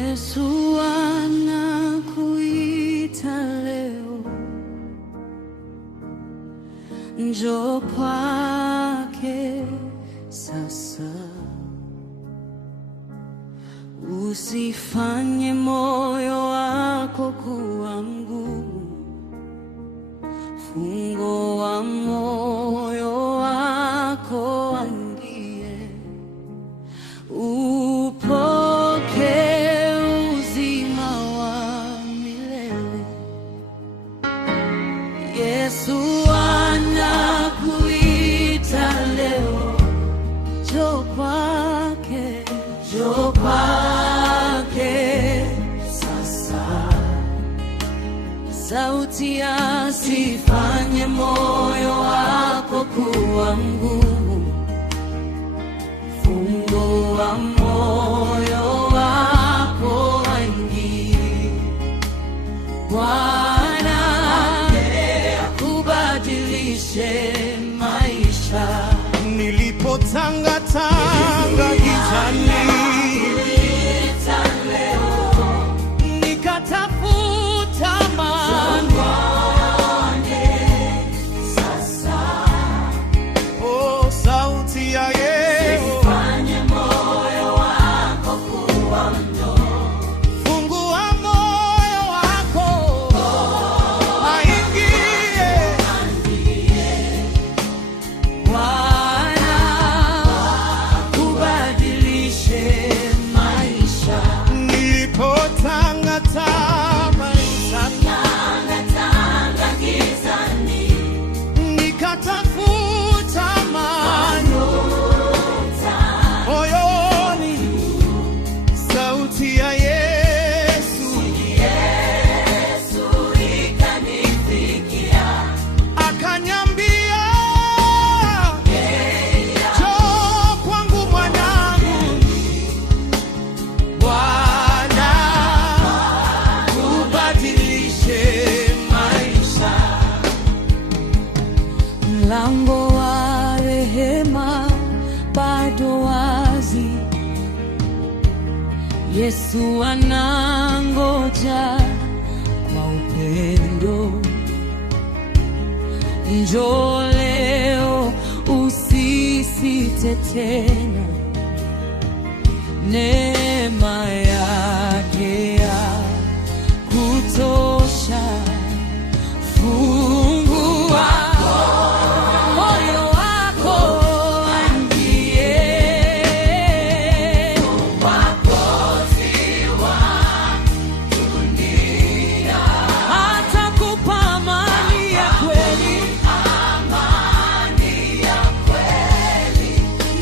Yesu anakuita leo, njoo kwake sasa. Usifanye moyo wako kuwa mgumu, fungua moyo wako waingie, upokee uzima wa milele. Yesu anakuita leo, njoo kwake, njoo kwake sasa. Sauti asifanye moyo wako kuwa mgumu, fungua moyo wako waingie. Bwana akubadilishe maisha. Nilipotangatanga gizani, nikatafuta amani, oh, sauti ya Yesu Fanye moyo wako kuwa mdogo, fungua moyo wako aingie. Bwana akubadilishe maisha. Nilipotangatanga Gizani, nikatafuta amani moyoni, sauti ya Yesu ikanifikia, akaniambia, njoo kwangu mwanangu, Bwana kubadilishe maisha. mlango wa rehema bado wazi. Yesu anangoja kwa upendo, njoo leo, usisite tena. Neema yake ya kutosha. Fungua moyo wako aingie, Mwokozi wa dunia atakupa amani ya kweli,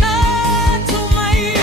na tumaini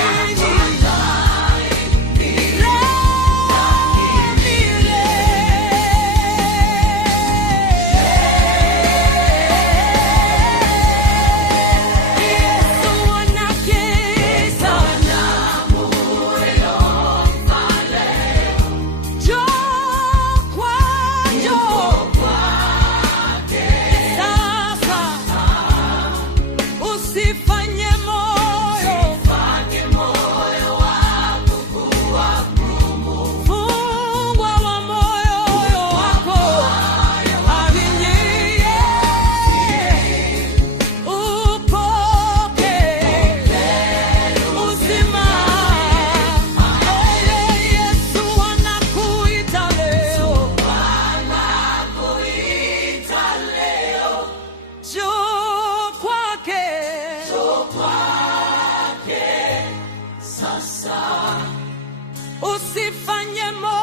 usifanye moyo